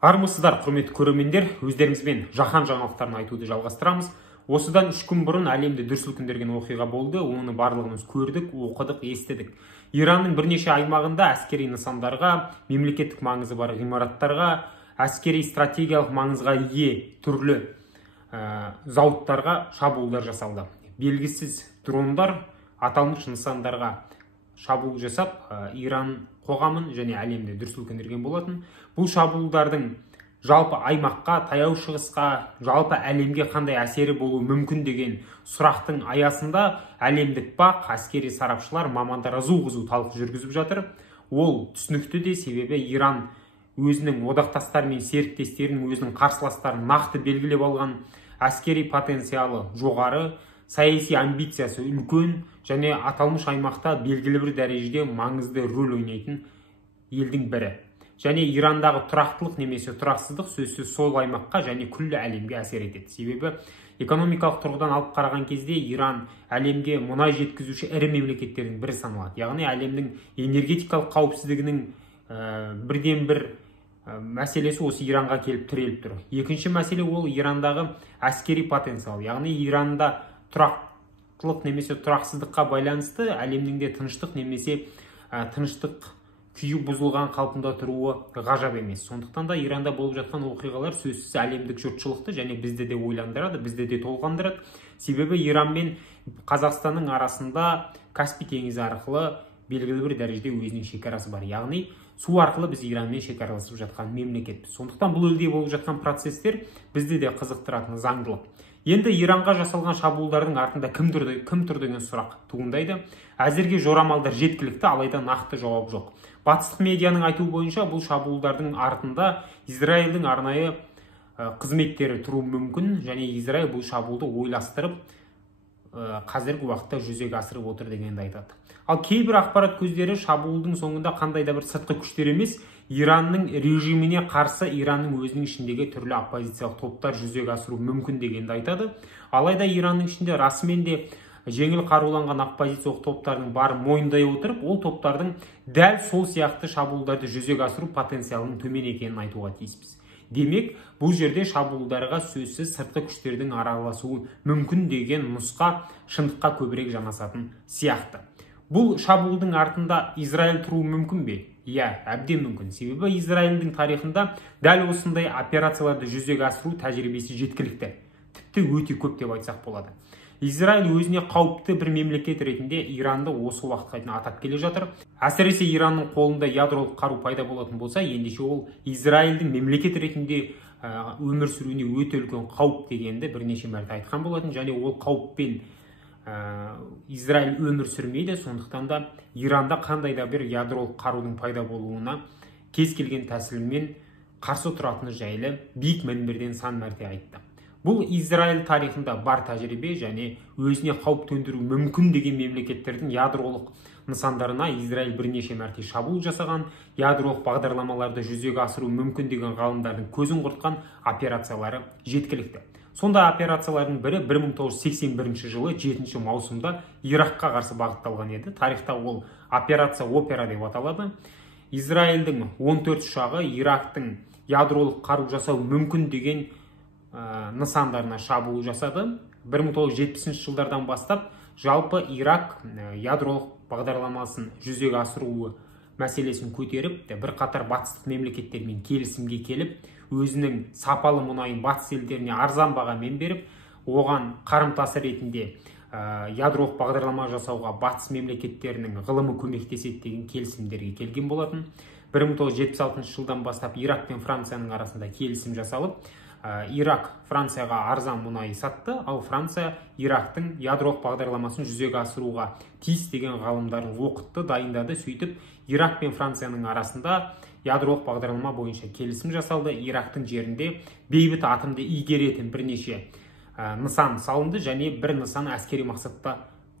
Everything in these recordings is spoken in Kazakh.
Армысыздар, құрметті көрермендер, өздеріңізбен жаһан жаңалықтарын айтуды жалғастырамыз. Осыдан 3 күн бұрын әлемде дүр сілкіндірген оқиға болды. Оны барлығымыз көрдік, оқыдық, естідік. Иранның бірнеше аймағында әскери нысандарға, мемлекеттік маңызы бар ғимараттарға, әскери стратегиялық маңызға ие түрлі зауыттарға шабуылдар жасалды. Белгісіз дрондар аталмыш нысандарға шабуыл жасап, Иран қоғамын және әлемде дүр сілкіндірген болатын. Бұл шабуылдардың жалпы аймаққа, таяу шығысқа, жалпы әлемге қандай әсері болуы мүмкін деген сұрақтың аясында әлемдік бақ, әскери сарапшылар, мамандар азу-қызу талқы жүргізіп жатыр. Ол түсінікті де, себебі Иран өзінің одақтастары мен серіктестерінің, өзінің қарсыластарын нақты белгілеп алған, әскери потенциалы жоғары, саяси амбициясы үлкен және аталмыш аймақта белгілі бір дәрежеде маңызды рөл ойнайтын елдің бірі. Және Ирандағы тұрақтылық немесе тұрақсыздық сөзсіз сол аймаққа және күллі әлемге әсер етеді. Себебі экономикалық тұрғыдан алып қараған кезде Иран әлемге мұнай жеткізуші ірі мемлекеттердің бірі саналады. Яғни әлемнің энергетикалық қауіпсіздігінің бірден бір мәселесі осы Иранға келіп тіреліп тұр. Екінші мәселе ол Ирандағы әскери потенциал. Яғни Иранда тұрақтылық немесе тұрақсыздыққа байланысты әлемнің де тыныштық немесе тыныштық күйі бұзылған қалпында тұруы ғажап емес. Сондықтан да Иранда болып жатқан оқиғалар сөзсіз әлемдік жұртшылықты және бізді де ойландырады, бізді де толғандырады. Себебі Иран мен Қазақстанның арасында Каспий теңізі арқылы белгілі бір дәрежеде өзінің шекарасы бар. Яғни су арқылы біз Иранмен шекараласып жатқан мемлекетпіз. Сондықтан бұл елде болып жатқан процестер бізді де қызықтыратын заңдылық. Енді Иранға жасалған шабуылдардың артында кім тұр деген сұрақ туындайды. Әзірге жорамалдар жеткілікті, алайда нақты жауап жоқ. Батыстық медианың айтуы бойынша бұл шабуылдардың артында Израильдің арнайы қызметтері тұруы мүмкін, және Израиль бұл шабуылды ойластырып қазіргі уақытта жүзеге асырып отыр дегенді айтады. Ал кейбір ақпарат көздері шабуылдың соңында қандай да бір сыртқы күштер емес, Иранның режиміне қарсы Иранның өзінің ішіндегі түрлі оппозициялық топтар жүзеге асыру мүмкін дегенді айтады. Алайда Иранның ішінде расымен де жеңіл қаруланған оппозициялық топтардың барын мойындай отырып, ол топтардың дәл сол сияқты шабуылдарды жүзеге асыру потенциалының төмен екенін айтуға тиіспіз. Демек, бұл жерде шабуылдарға сөзсіз сыртқы күштердің араласуы мүмкін деген нұсқа шындыққа көбірек жанасатын сияқты. Бұл шабуылдың артында Израиль тұруы мүмкін бе? Иә, әбден мүмкін. Себебі Израильдің тарихында дәл осындай операцияларды жүзеге асыру тәжірибесі жеткілікті. Тіпті өте көп деп айтсақ болады. Израиль өзіне қауіпті бір мемлекет ретінде Иранды осы уақытқа дейін атап келе жатыр. Әсіресе Иранның қолында ядролық қару пайда болатын болса, ендеше ол Израильдің мемлекет ретінде өмір сүруіне өте үлкен қауіп дегенді бірнеше мәрте айтқан болатын, және ол қауіппен Израиль өмір сүрмейді. Сондықтан да Иранда қандай да бір ядролық қарудың пайда болуына кез келген тәсілмен қарсы тұратыны жайлы биік мінберден сан мәрте айтты. Бұл Израиль тарихында бар тәжірибе, және өзіне қауіп төндіру мүмкін деген мемлекеттердің ядролық нысандарына Израиль бірнеше мәрте шабуыл жасаған, ядролық бағдарламаларды жүзеге асыру мүмкін деген ғалымдардың көзін құртқан операциялары жеткілікті. Сонда операциялардың бірі 1981 жылы 7 маусымда Иракқа қарсы бағытталған еді. Тарихта ол операция опера деп аталады. Израильдің 14 ұшағы Ирактың ядролық қару жасау мүмкін деген нысандарына шабуыл жасады. 1970 жылдардан бастап жалпы Ирак ядролық бағдарламасын жүзеге асыруы мәселесін көтеріп, бір қатар батыстық мемлекеттермен келісімге келіп, өзінің сапалы мұнайын батыс елдеріне арзан бағамен беріп, оған қарымтасы ретінде ядролық бағдарлама жасауға батыс мемлекеттерінің ғылымы көмектеседі деген келісімдерге келген болатын. 1976 жылдан бастап Ирак пен Францияның арасында келісім жасалып, Ирак Францияға арзан мұнай сатты, ал Франция Ирактың ядролық бағдарламасын жүзеге асыруға тиіс деген ғалымдарын оқытты, дайындады. Сөйтіп, Ирак пен Францияның арасында ядролық бағдарлама бойынша келісім жасалды. Ирактың жерінде бейбіт атомды игеретін бірнеше нысан салынды, және бір нысан әскери мақсатта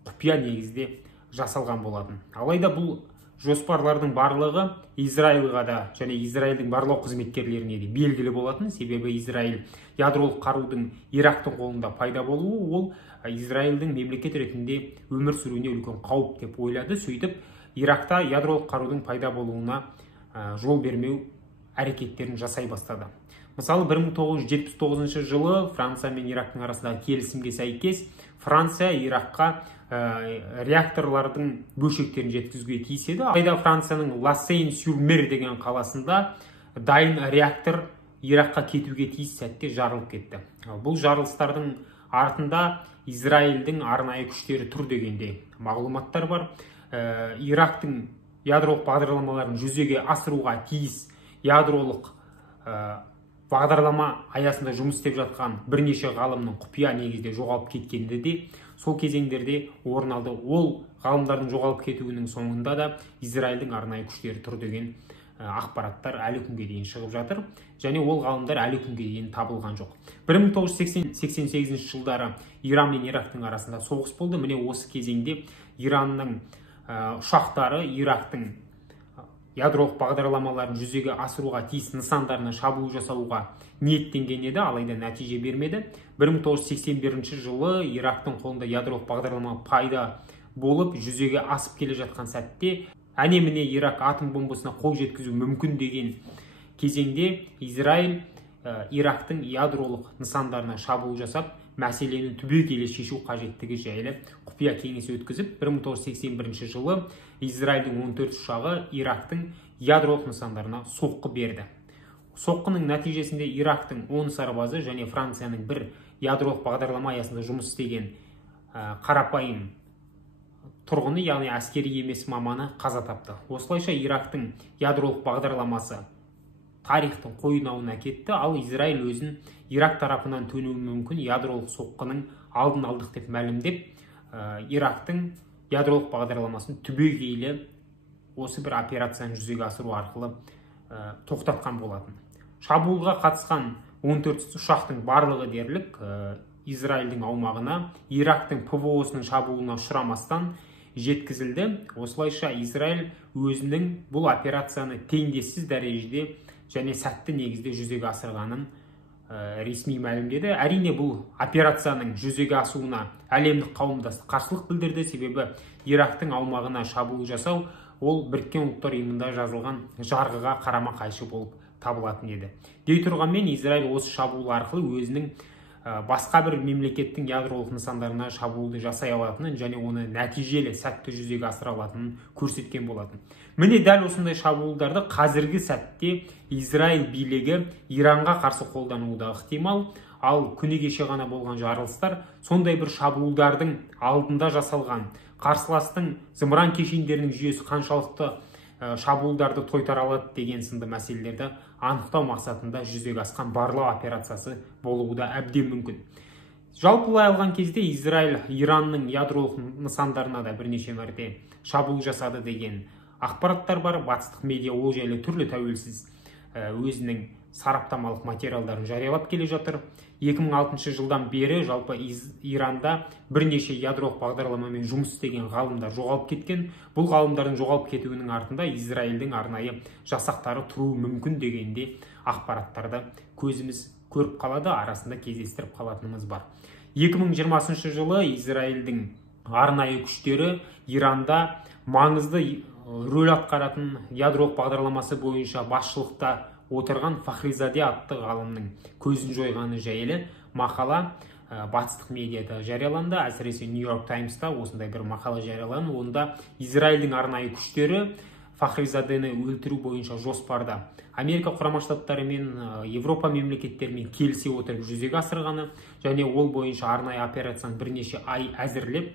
құпия негізде жасалған болатын. Алайда бұл жоспарлардың барлығы Израильға да және Израильдің барлау қызметкерлеріне де белгілі болатын. Себебі Израиль ядролық қарудың Ирактың қолында пайда болуы, ол Израильдің мемлекет ретінде өмір сүруіне үлкен қауіп деп ойлады. Сөйтіп, Иракта ядролық қарудың пайда болуына жол бермеу әрекеттерін жасай бастады. Мысалы 1979 жылы Франция мен Ирактың арасындағы келісімге сәйкес Франция Иракқа реакторлардың бөлшектерін жеткізуге тиіс еді. Алайда Францияның Ла-Сейн-сюр-Мер деген қаласында дайын реактор Иракқа кетуге тиіс сәтте жарылып кетті. Бұл жарылыстардың артында Израильдің арнайы күштері тұр дегенде мағлұматтар бар. Ирактың ядролық бағдарламаларын жүзеге асыруға тиіс ядролық бағдарлама аясында жұмыс істеп жатқан бірнеше ғалымның құпия негізде жоғалып кеткенде де сол кезеңдерде орын алды. Ол ғалымдардың жоғалып кетуінің соңында да Израильдің арнайы күштері тұр деген ақпараттар әлі күнге дейін шығып жатыр, және ол ғалымдар әлі күнге дейін табылған жоқ. 1988 жылдары Иран мен Ирактың арасында соғыс болды. Міне осы кезеңде Иранның ұшақтары Ирактың ядролық бағдарламаларын жүзеге асыруға тиіс нысандарына шабуыл жасауға ниеттенген еді, алайда нәтиже бермеді. 1981 жылы Ирактың қолында ядролық бағдарлама пайда болып жүзеге асып келе жатқан сәтте әне-міне Ирак атом бомбасына қол жеткізу мүмкін деген кезеңде Израиль Ирактың ядролық нысандарына шабуыл жасап, мәселені түбегейлі шешу қажеттігі жайлы құпия кеңес өткізіп, 1981 жылы Израильдің 14 ұшағы Ирактың ядролық нысандарына соққы берді. Соққының нәтижесінде Ирактың 10 сарбазы және Францияның бір ядролық бағдарлама аясында жұмыс істеген қарапайым тұрғыны, яғни әскери емес маманы қаза тапты. Осылайша Ирактың ядролық бағдарламасы тарихтың қойнауына кетті, ал Израиль өзін Ирак тарапынан төнуі мүмкін ядролық соққының алдын алдық деп мәлімдеп, Ирактың ядролық бағдарламасын түбегейлі осы бір операцияны жүзеге асыру арқылы тоқтатқан болатын. Шабуылға қатысқан 14 ұшақтың барлығы дерлік Израильдің аумағына Ирактың ПВО-сының шабуылына ұшырамастан жеткізілді. Осылайша Израиль өзінің бұл операцияны теңдессіз дәрежеде және сәтті негізде жүзеге асырғанын ресми мәлімдеді. Әрине бұл операцияның жүзеге асуына әлемдік қауымдастық қарсылық білдірді, себебі Ирактың аумағына шабуыл жасау ол Біріккен ұлттар ұйымында жазылған жарғыға қарама қайшы болып табылатын еді. Дей тұрғанмен Израиль осы шабуыл арқылы өзінің басқа бір мемлекеттің ядролық нысандарына шабуылды жасай алатынын және оны нәтижелі сәтті жүзеге асыра алатынын көрсеткен болатын. Міне дәл осындай шабуылдарды қазіргі сәтте Израиль билігі Иранға қарсы қолдануы да ықтимал, ал күні кеше ғана болған жарылыстар сондай бір шабуылдардың алдында жасалған қарсыластың зымыран кешендерінің жүйесі қаншалықты шабуылдарды тойтара алады деген сынды мәселелерді анықтау мақсатында жүзеге асқан барлау операциясы болуы да әбден мүмкін. Жалпылай алған кезде Израиль Иранның ядролық нысандарына да бірнеше мәрте шабуыл жасады деген ақпараттар бар. Батыстық медиа ол жайлы түрлі тәуелсіз өзінің сараптамалық материалдарын жариялап келе жатыр. 2006 жылдан бері жалпы Иранда бірнеше ядролық бағдарламамен жұмыс істеген ғалымдар жоғалып кеткен. Бұл ғалымдардың жоғалып кетуінің артында Израильдің арнайы жасақтары тұруы мүмкін дегенде ақпараттарды көзіміз көріп қалады, арасында кездестіріп қалатынымыз бар. 2020 жылы Израильдің арнайы күштері Иранда маңызды рөл атқаратын ядролық бағдарламасы бойынша басшылықта отырған Фахризаде атты ғалымның көзін жойғаны жайлы мақала батыстық медиада жарияланды. Әсіресе Нью-Йорк Таймста осындай бір мақала жарияланды. Онда Израильдің арнайы күштері Фахризадені өлтіру бойынша жоспарда Америка құрама штаттары мен Европа мемлекеттерімен келісе отырып жүзеге асырғаны және ол бойынша арнайы операцияны бірнеше ай әзірлеп,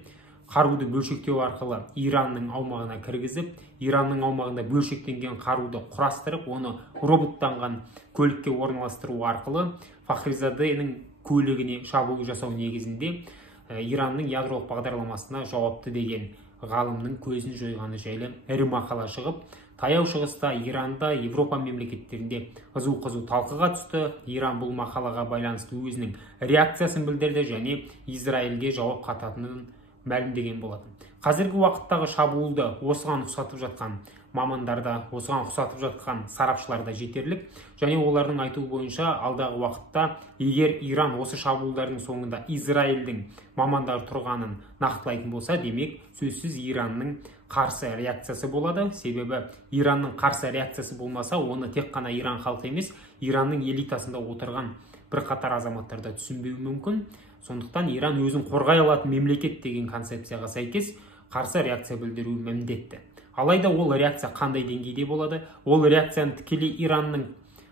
қаруды бөлшектеу арқылы Иранның аумағына кіргізіп, Иранның аумағында бөлшектенген қаруды құрастырып, оны роботтанған көлікке орналастыру арқылы Фахризаденің көлігіне шабуыл жасау негізінде Иранның ядролық бағдарламасына жауапты деген ғалымның көзін жойғаны жайлы ірі мақала шығып, таяу шығыста, Иранда, Европа мемлекеттерінде қызу-қызу талқыға түсті. Иран бұл мақалаға байланысты өзінің реакциясын білдірді және Израильге жауап қататынын мәлімдеген болатын. Қазіргі уақыттағы шабуылды осыған ұқсатып жатқан мамандарда, осыған ұқсатып жатқан сарапшылар да жетерлік. Және олардың айтуы бойынша алдағы уақытта егер Иран осы шабуылдардың соңында Израильдің мамандары тұрғанын нақтылайтын болса, демек сөзсіз Иранның қарсы реакциясы болады. Себебі Иранның қарсы реакциясы болмаса, оны тек қана Иран халқы емес, Иранның элитасында отырған бір қатар азаматтар да түсінбеуі мүмкін. Сондықтан Иран өзін қорғай алатын мемлекет деген концепцияға сәйкес қарсы реакция білдіруі міндетті. Алайда ол реакция қандай деңгейде болады? Ол реакцияны тікелей Иранның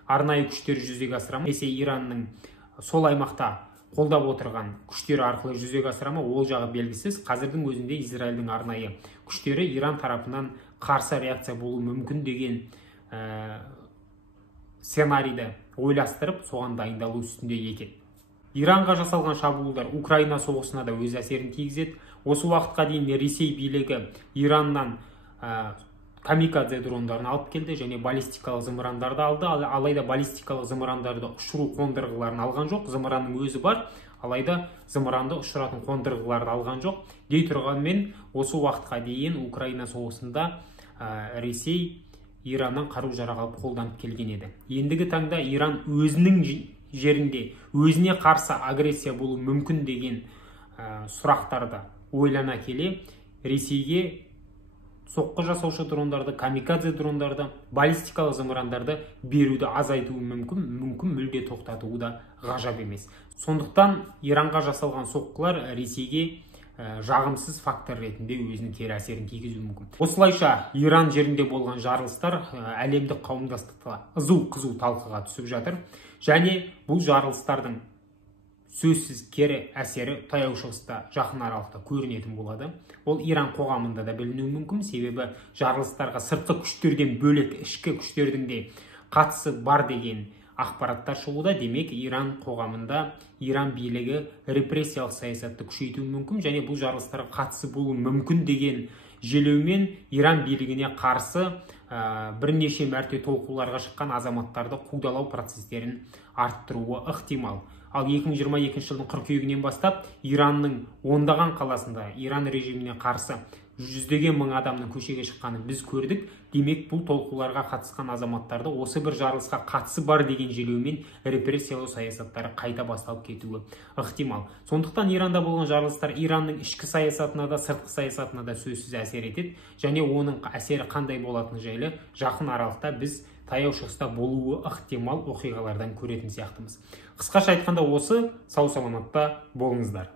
арнайы күштері жүзеге асыра ма? Немесе Иранның сол аймақта қолдап отырған күштері арқылы жүзеге асыра ма? Ол жағы белгісіз. Қазірдің өзінде Израильдің арнайы күштері Иран тарапынан қарсы реакция болуы мүмкін деген сценарийді ойластырып, соған дайындалу үстінде екен. Иранға жасалған шабуылдар Украина соғысына да өз әсерін тигізеді. Осы уақытқа дейін Ресей билігі Ираннан камикадзе дрондарын алып келді және баллистикалық зымырандарды алды. Алайда баллистикалық зымырандарды ұшыру қондырғыларын алған жоқ. Зымыранның өзі бар, алайда зымыранды ұшыратын қондырғыларды алған жоқ. Дей тұрғанмен, осы уақытқа дейін Украина соғысында Ресей Ираннан қару-жарақ алып қолданып келген еді. Ендігі таңда Иран өзінің жерінде өзіне қарсы агрессия болуы мүмкін деген сұрақтарды ойлана келе, Ресейге соққы жасаушы дрондарды, камикадзе дрондарды, баллистикалық зымырандарды беруді азайтуы мүмкін, мүлде тоқтатуы да ғажап емес. Сондықтан Иранға жасалған соққылар Ресейге жағымсыз фактор ретінде өзінің кері әсерін тигізуі мүмкін. Осылайша Иран жерінде болған жарылыстар әлемдік қауымдастықта қызу талқыға түсіп жатыр. Және бұл жарылыстардың сөзсіз кері әсері таяу шығыста, жақын аралықта көрінетін болады. Ол Иран қоғамында да білінуі мүмкін, себебі жарылыстарға сыртқы күштерден бөлек ішкі күштердің де қатысы бар деген ақпараттар шығуда. Демек, Иран қоғамында Иран билігі репрессиялық саясатты күшейтуі мүмкін, және бұл жарылыстарға қатысы болуы мүмкін деген желеумен Иран билігіне қарсы бірнеше мәрте толқуларға шыққан азаматтарды қудалау процестерін арттыруы ықтимал. Ал 2022 жылдың қыркүйегінен бастап Иранның ондаған қаласында Иран режиміне қарсы жүздеген мың адамның көшеге шыққанын біз көрдік. Демек, бұл толқуларға қатысқан азаматтарды осы бір жарылысқа қатысы бар деген желеумен репрессиялау саясаттары қайта басталып кетуі ықтимал. Сондықтан Иранда болған жарылыстар Иранның ішкі саясатына да, сыртқы саясатына да сөзсіз әсер етеді, және оның әсері қандай болатыны жайлы жақын аралықта біз таяу шығыста болуы ықтимал оқиғалардан көретін сияқтымыз. Қысқаша айтқанда осы, сау саламатта болыңыздар.